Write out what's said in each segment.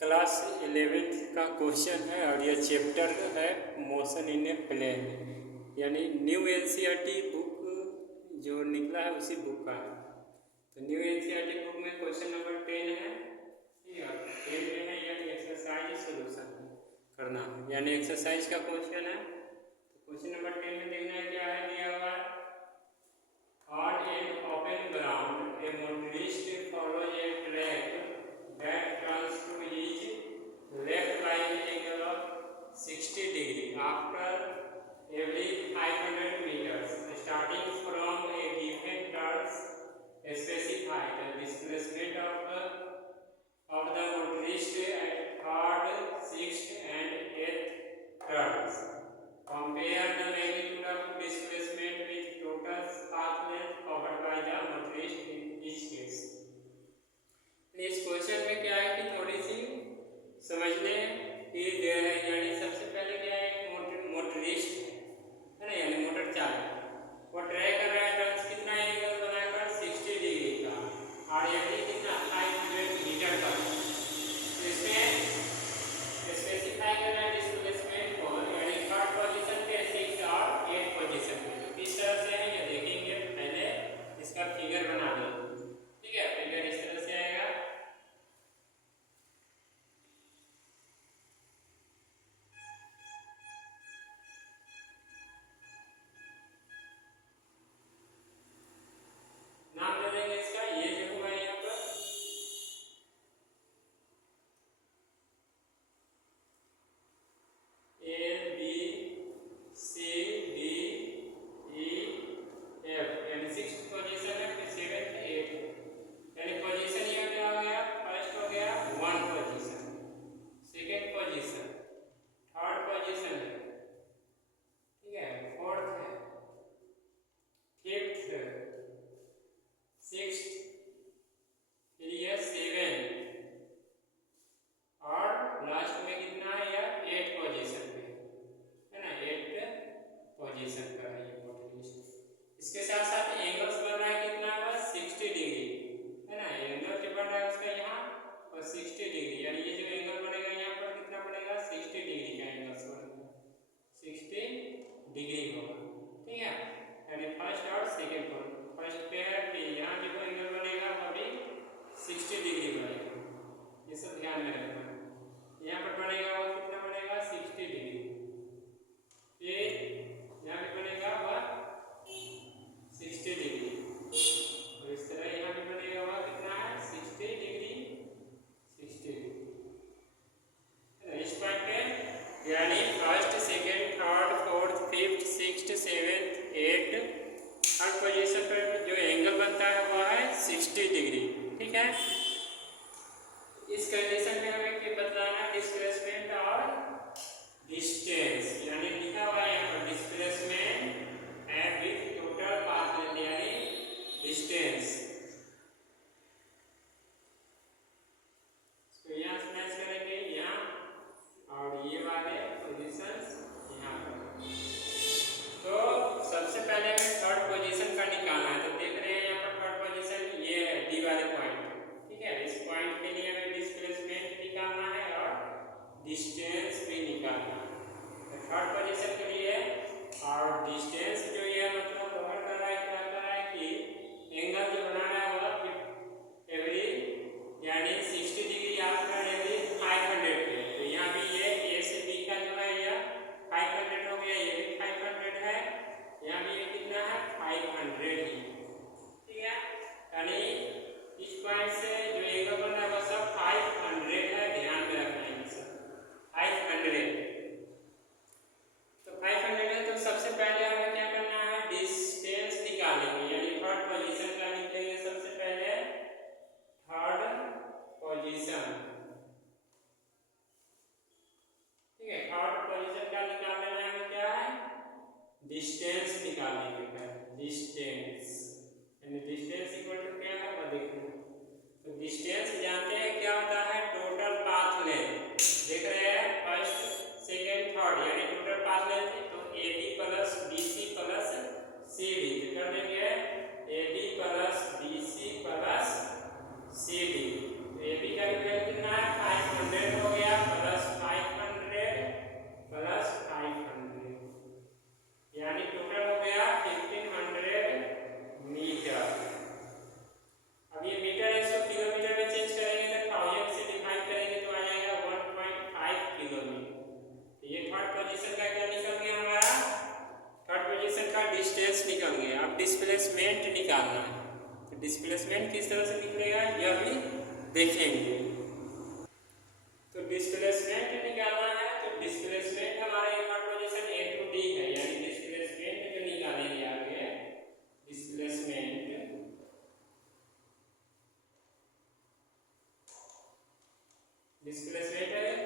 Class 11th का question है और यह चैप्टर है मोशन इन ए प्लेन, यानी न्यू एनसीईआरटी बुक जो निकला है उसी बुक का है। तो न्यू एनसीईआरटी बुक में क्वेश्चन नंबर 10 है, ठीक है। 10 में है यानी एक्सरसाइज सोल्यूशन करना है, यानी एक्सरसाइज का क्वेश्चन है। तो क्वेश्चन नंबर 10 में देखना है क्या है, दिया हुआ है on an open ground a motorist follows a track that turns to his left by an angle of 60 degree after every 500 meters. Starting from a given turns, specify the displacement of the motorist at third, sixth and eighth turns. Compare the magnitude of displacement with total path length covered by the motorist in each case. इस question में क्या है कि थोड़ी सी समझने की देर है, यानी सबसे पहले क्या है, मोटरिस्ट है ना, यानी मोटर चालक वो ट्राई कर रहा है टर्न्स कितना एंगल बनाकर 60 डिग्री का और यानी कितना 500 मीटर का। तो इसमें स्पेसिफाई करना है डिस्प्लेसमेंट को, यानी थर्ड पोजीशन पे 6 और 8 पोजीशन पे। तो किस तरह से है ये देखेंगे, पहले इसका फिगर बना लो, ठीक है। फिगर इस तरह से आएगा, नाम दे देंगे इसका, ये जो हुआ यहाँ पर A B C D E F, यानी 6th पोजीशन है, फिर 7th 8th, यानी पोजीशन ये क्या हो गया, फर्स्ट हो गया 1 position, second position, third position है, ठीक है, फोर्थ है, फिफ्थ है, सिक्स्थ, फिर ये 7 और लास्ट में कितना है या 8 पोजीशन पे है ना, 8 पोजीशन पर है ये मोटरिस्ट। इसके साथ साथ एंगल्स बन रहा है कितना बस 60 डिग्री है ना, एंगल जो बन रहा है उसका यहाँ और 60 डिग्री, यानी ये जो एंगल बनेगा यहाँ पर कितना बनेगा 60 डिग्री का एंगल्स बनेगा, 60 डिग्री होगा, ठीक है। यानी फर्स्ट और सेकंड पर फर्स्ट पे है, फिर यहाँ जो एंगल बनेगा वो भी 60 डिग्री बनेगा, ये सब ध्यान में रखना। यहाँ पर बनेगा वो कितना बनेगा 60 डिग्री, फिर यहाँ पे बनेगा वह 60 डिग्री और इस तरह यहाँ पे बनेगा वह कितना है 60 डिग्री, 60 डिग्री। इस पॉइंट पे यानी first, second, third, fourth, fifth, sixth, 7th, 8th हर पोजीशन पर जो एंगल बनता है वह है 60 डिग्री, ठीक है। इस कंडीशन में हमें क्या बताना है, डिस्प्लेसमेंट और डिस्टेंस, यानी लिखा हुआ है यहाँ पर displacement and with total path length, यानी डिस्टेंस। तो यहाँ स्मैश करेंगे यहाँ और ये वाले पोजीशंस यहाँ पर। तो सबसे पहले हमें थर्ड पोजीशन का निकालना है, तो देख रहे हैं यहाँ पर थर्ड पोजीशन ये है डी वाले पॉइंट, ठीक है। इस पॉइंट के लिए हमें डिस्प्लेसमेंट निकालना है और डिस्टेंस भी निकालना है। तो थर्ड पोजीशन के लिए और डिस्टेंस जो ये मतलब कवर कर रहा है, क्या कर रहा है कि एंगल जो बनाना है वह एवरी यानी 60 डिग्री आफ्टर एवरी 500 पे। तो यहाँ भी ये ए से बी का जो है यह 500 हो गया, ये भी 500 है, यहाँ भी ये कितना है 500 ही, ठीक है। यानी इस पॉइंट से जो एंगल बन रहा है वो सब 500 है, ध्यान में रखना है ये सब 500। तो 500 है, तो सबसे पहले हमें क्या करना है, डिस्टेंस निकालेंगे, यानी थर्ड पोजीशन का निकलेंगे सबसे पहले, थर्ड पोजीशन, ठीक है। थर्ड पोजीशन का निकाल लेना है, हमें क्या है डिस्टेंस निकालने का है, डिस्टेंस यानी डिस्टेंस इक्वल टू क्या है वो देखो। तो डिस्टेंस जानते हैं क्या होता है, टोटल पाथ लेंथ, देख रहे हैं फर्स्ट, सेकंड, थर्ड, यानी टोटल पाथ लेंथ। तो AB plus BC plus CD, तो कर देंगे AB plus BC plus CD। तो AB का वैल्यू कितना है 500 देखेंगे। तो डिस्प्लेसमेंट निकालना है, तो डिस्प्लेसमेंट हमारे यहाँ पोजीशन ए टू डी है, यानी डिस्प्लेसमेंट जो निकालेंगे आगे, डिस्प्लेसमेंट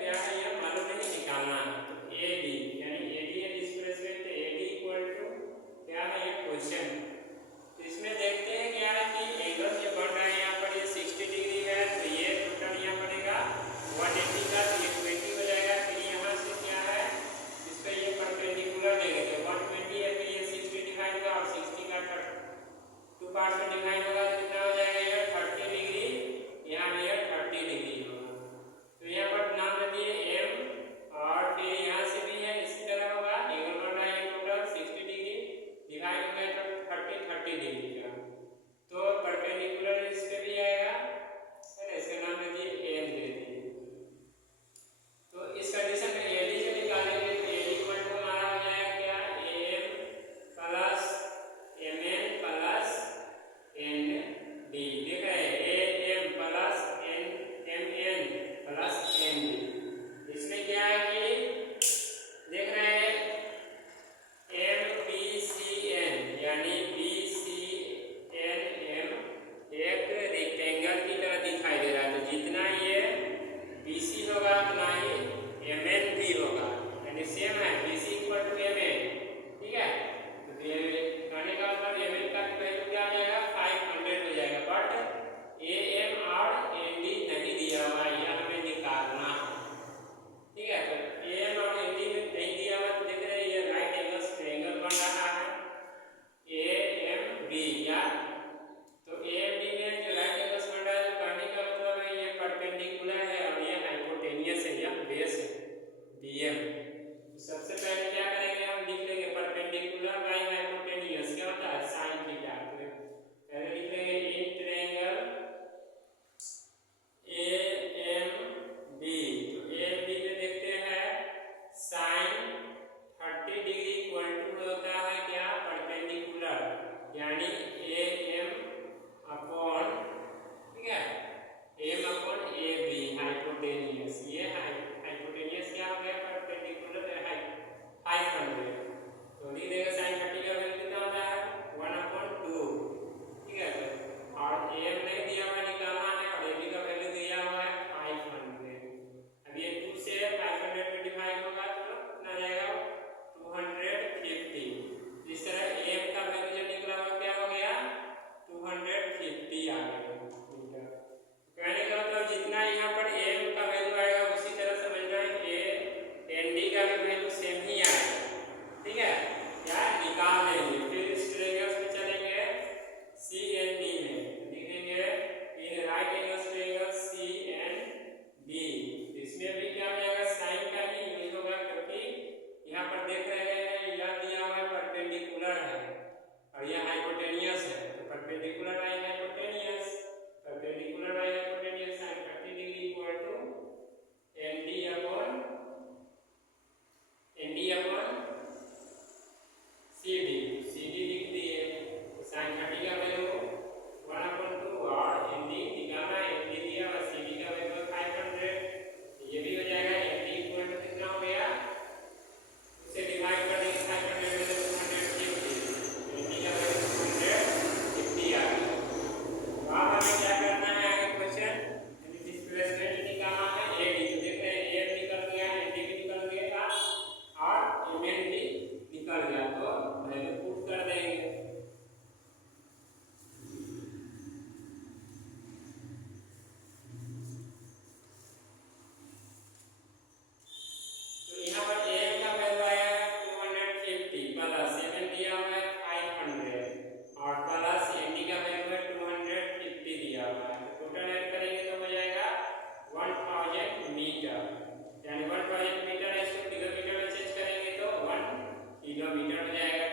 क्या है यह मालूम नहीं, निकालना है। तो ए डी यानी ए डी है displacement, A D equal to क्या है ये क्वेश्चन। तो इसमें देखते हैं क्या है कि एंगल ये बन रहा है यहाँ पर, ये 60 डिग्री है, तो ये टोटल यहाँ बनेगा 180 का, तो ये 20 हो जाएगा। फिर यहाँ से क्या है इस पर ये परपेंडिकुलर लेंगे, तो 120 है, फिर ये 60 डिवाइड होगा और 60 का 2 पार्ट में डिवाइड होगा, तो कितना हो जाएगा ये 30 डिग्री, यहाँ भी 30 डिग्री होगा। तो यहाँ पर नाम दे दिए एम, और फिर यहाँ से भी है इसी तरह होगा, एंगल बन रहा है टोटल 60 डिग्री, डिवाइड हो गया तो 30 डिग्री का, तो परपेंडिकुलर इस पे भी आएगा, है ना, इसका नाम दे दिए एम दे दिए। तो इस कंडीशन में एडी जो निकालेंगे, तो एडी इक्वल टू हमारा हो जाएगा क्या, M plus M N plus N D, देख रहे हैं A M plus N M N plus N D. इसमें क्या है कि देख रहे हैं एम बी सी एन, यानी बी सी एन एम एक रेक्टेंगल की तरह दिखाई दे रहा है, तो जितना ये बी सी होगा उतना ही एम एन भी होगा, यानी सेम है, B C equal to M N, ठीक है। तो कहने का मतलब एम एन का वैल्यू क्या हो जाएगा 500 हो जाएगा, बट ए एम और एन डी नहीं दिया हुआ है, यह हमें निकालना है, ठीक है। तो ए एम और एन डी में नहीं दिया हुआ, तो देख रहे हैं ये राइट एंगल ट्रायंगल बन रहा है ए एम बी, या तो ए एम डी में जो राइट एंगल बन रहा है, तो कहने का मतलब है ये परपेंडिकुलर है और ये हाइपोटेनियस है, या बेस है बी एम। सबसे पहले क्या करेंगे, हम लिख लेंगे परपेंडिकुलर बाय हाइपोटेनियस, क्या होता है साइन थीटा। पहले लिख लेंगे in triangle A M B, तो ए एम बी में देखते हैं साइन 30 डिग्री इक्वल टू होता है क्या, परपेंडिकुलर, यानी ए एम अपॉन, ठीक है, M upon A B hypotenuse, ये हाइपोटेनियस क्या हो गया, परपेंडिकुलर है 500, तो लिख देगा साइन 30 का वैल्यू कितना होता है 1/2, ठीक है। और एम नहीं दिया हुआ निकालना है, और ए बी का वैल्यू दिया हुआ है 500। अब ये 2 से 500 में डिवाइड होगा तो कितना जाएगा 250। इस तरह एम का वैल्यू जो निकला वो क्या हो गया 250 आ गया मीटर। कहने का मतलब जितना यहाँ पर एम का वैल्यू आएगा उसी तरह समझना है एन डी का भी वैल्यू सेम ही आएगा, ठीक है, या निकाल लेंगे। फिर इस ट्रायंगल में चलेंगे सी एन डी में, लिखेंगे in right angle triangle C N D, इसमें भी क्या हो जाएगा साइन का ही यूज होगा, क्योंकि यहाँ पर देख रहे हैं यह दिया हुआ है परपेंडिकुलर है और यह हाइपोटेनियस है, तो perpendicular by hypotenuse, perpendicular by hypotenuse sine 30 degree equal to N D upon C D, C D लिख दिए, तो साइन 30 का वैल्यू 1/2 और एन डी निकालना है, एन डी दिया और सी डी का वैल्यू 500, ये भी हो जाएगा एन डी इक्वल टू कितना हो गया, उसे डिवाइड कर देंगे 500 में तो 250, एन डी का वैल्यू 250 आ गया। तो अब हमें क्या करना है आगे क्वेश्चन, यानी डिस्प्लेसमेंट निकालना है ए डी, तो देख रहे हैं ए निकल गया, एन डी भी निकल गया और एम एन भी निकल गया, तो वैल्यू पुट कर देंगे। तो यहाँ पर एम का वैल्यू आया है 250 प्लस एम दिया हुआ है 500 और प्लस एन डी का वैल्यू है 250 दिया हुआ है, तो टोटल ऐड करेंगे तो हो जाएगा 1000 मीटर, यानी 1000 मीटर है, इसको किलोमीटर में चेंज करेंगे तो 1 किलोमीटर हो जाएगा।